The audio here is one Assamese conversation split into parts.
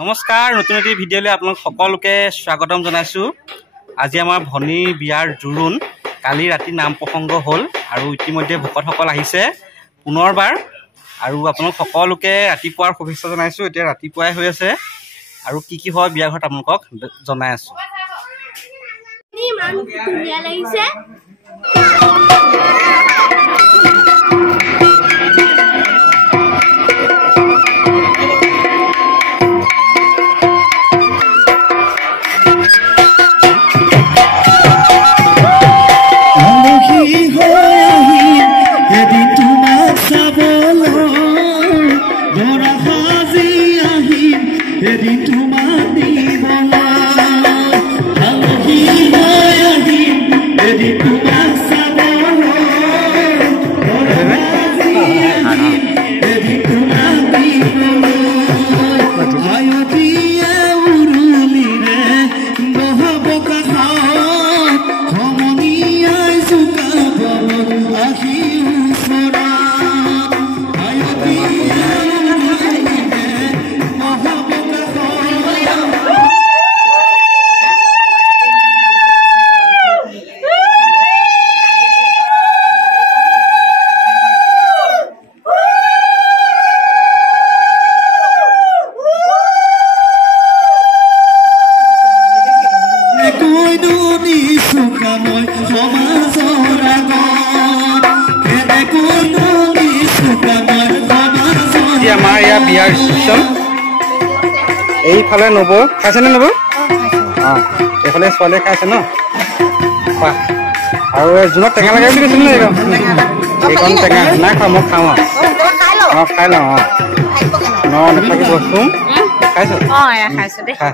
নমস্কাৰ নতুন এটি ভিডিঅ'লৈ আপোনাক সকলোকে স্বাগতম জনাইছো। আজি আমাৰ ভনী বিয়াৰ জোৰোণ কালি ৰাতি নাম প্ৰসংগ হ'ল আৰু ইতিমধ্যে ভকতসকল আহিছে পুনৰবাৰ আৰু আপোনাক সকলোকে ৰাতিপুৱাৰ শুভেচ্ছা জনাইছো। এতিয়া ৰাতিপুৱাই হৈ আছে আৰু কি হয় বিয়া ঘৰত আপোনালোকক জনাই আছো। আমাৰ ইয়াৰ বিয়াৰ ৰিচিপশ্যন এইফালে নব খাইছেনে নব এইফালে ছোৱালীয়ে খাইছে ন আৰু জোনত টেঙা লাগে বুলি কৈছিল ন এইখন টেঙা নাই খোৱা মই খাওঁ খাই লওঁ নাথাকি বস্তু খাইছ খা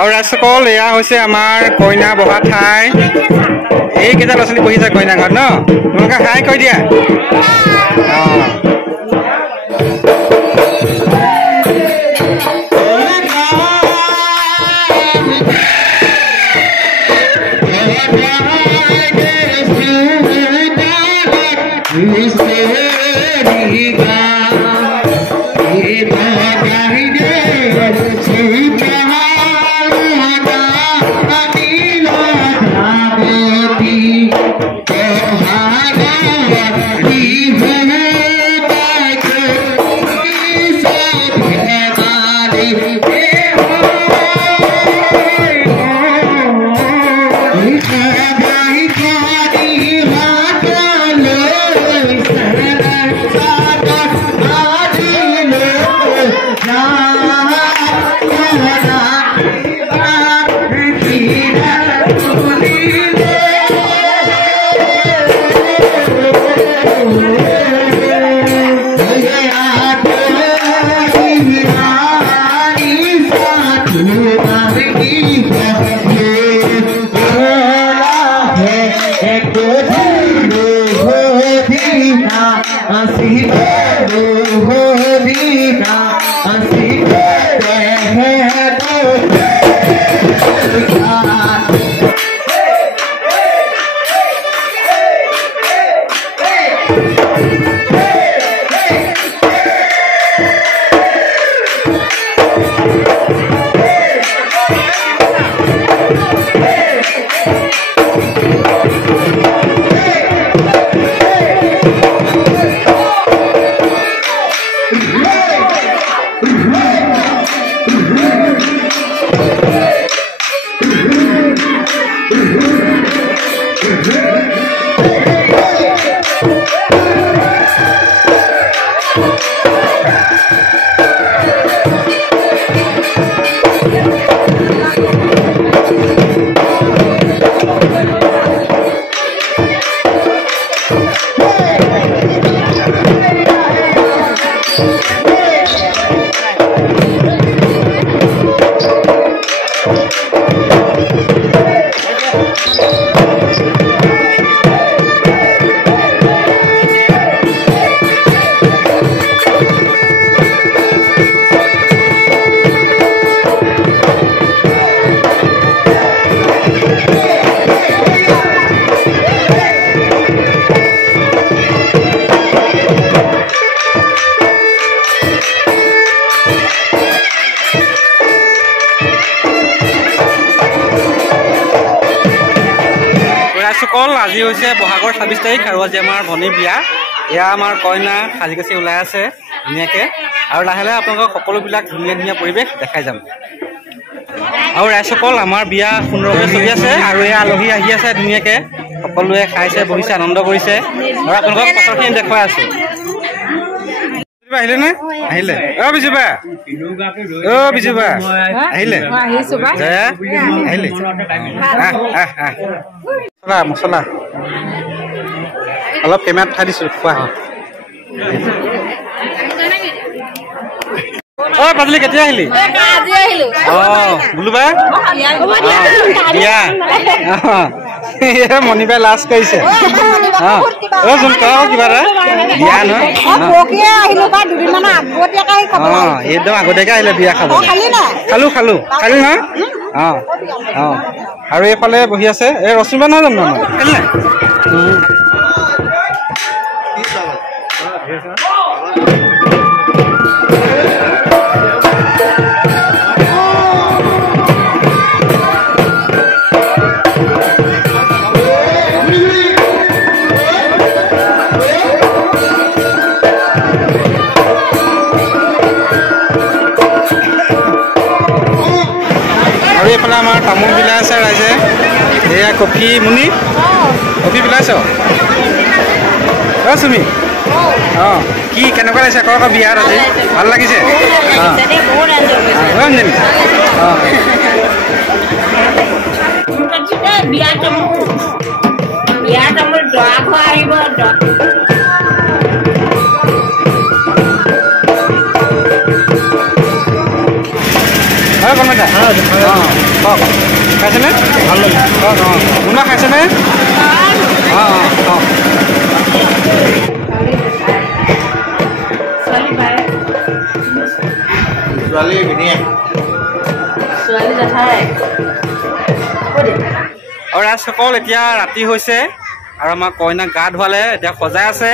আৰু ৰাজসকল এয়া হৈছে আমাৰ কইনা বহা ঠাই। এইকেইটা ল'ৰা ছোৱালী বহিছে কইনা ঘৰত ন তোমালোকে হাই কৈ দিয়া সকল আজি হৈছে বহাগৰ 26 তাৰিখ আৰু আজি আমাৰ ভনীৰ বিয়া। এয়া আমাৰ কইনা সাজি কাচি ওলাই আছে ধুনীয়াকৈ আৰু লাহে লাহে আপোনালোকক সকলোবিলাক ধুনীয়া ধুনীয়া পৰিৱেশ দেখাই যাম। আৰু ৰাইজসকল আমাৰ বিয়া সুন্দৰভাৱে চলি আছে আৰু এয়া আলহী আহি আছে ধুনীয়াকৈ সকলোৱে খাইছে বহিছে আনন্দ কৰিছে আৰু আপোনালোকক কথাখিনি দেখুৱাই আছো। আহিলে নে আহিলে বিজুবা বিজুবা আহিলে আহিলে মছলা অলপ কেমেৰাত উঠাই দিছো খোৱা হয়। পাজলি কেতিয়া আহিলি? বোলো বা বিয়া মণিবাই লাজ কৰিছে কিবা এটা বিয়া একদম আগতীয়াকে আহিলে বিয়া খাব। খালো খালো খালি নহয় আৰু এইফালে বহি আছে এই ৰশ্মিবা নহয় জানো খালি এইফালে আমাৰ তামোল বিলাই আছে ৰাইজে। এয়া কফি মুনি কফি বিলাইছ চুমি কি কেনেকুৱা লাগিছে আকৌ বিয়াত আজি ভাল লাগিছে? খাইছেনে? ভাল লাগে কোনোবা খাইছেনে? আৰু ৰাইজসকল এতিয়া ৰাতি হৈছে আৰু আমাৰ কইনাক গা ধুৱালে এতিয়া সজাই আছে।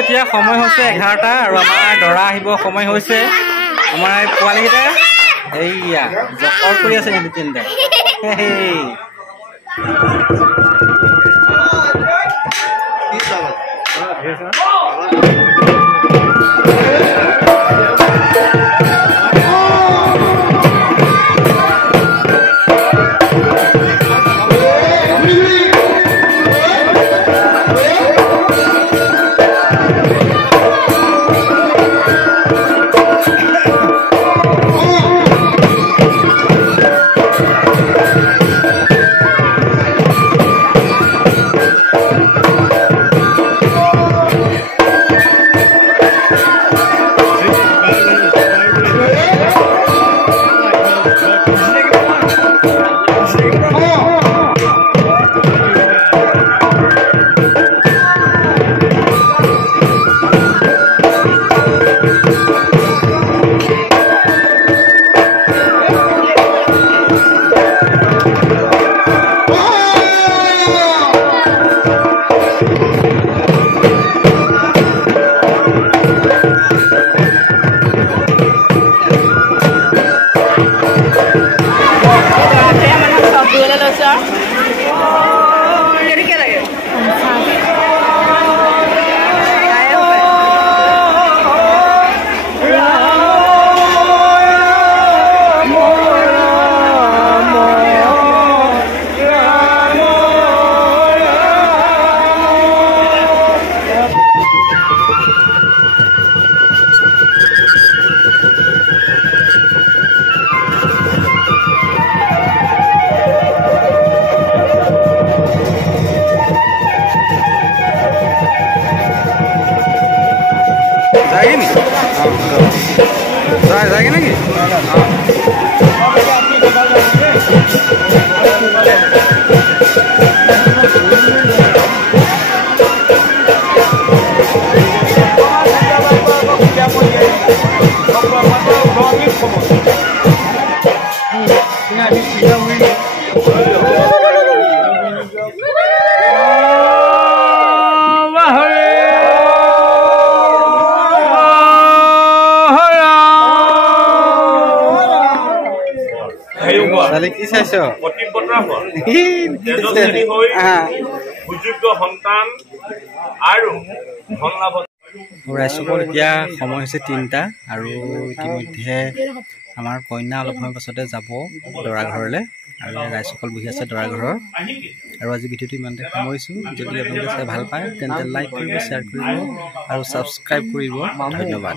এতিয়া সময় হৈছে 11টা আৰু আমাৰ দৰা আহিব সময় হৈছে। আমাৰ পোৱালীকেইটা এইয়া জকৰ কৰি আছে কিন্তু তিনিটা কেনেকৈ লাগে जाएगी नहीं जाएगी नहीं কি চাইছ ৰাইজসকল এতিয়া সময় হৈছে 3টা আৰু ইতিমধ্যে আমাৰ কন্যা অলপ সময় পাছতে যাব দৰা ঘৰলৈ আৰু ৰাইজসকল বহি আছে দৰা ঘৰৰ আৰু আজি ভিডিঅ'টো ইমানতে সামৰিছোঁ যদি আপোনালোকে চাই ভাল পায় তেন্তে লাইক কৰিব শ্বেয়াৰ কৰিব আৰু ছাবস্ক্ৰাইব কৰিব ধন্যবাদ।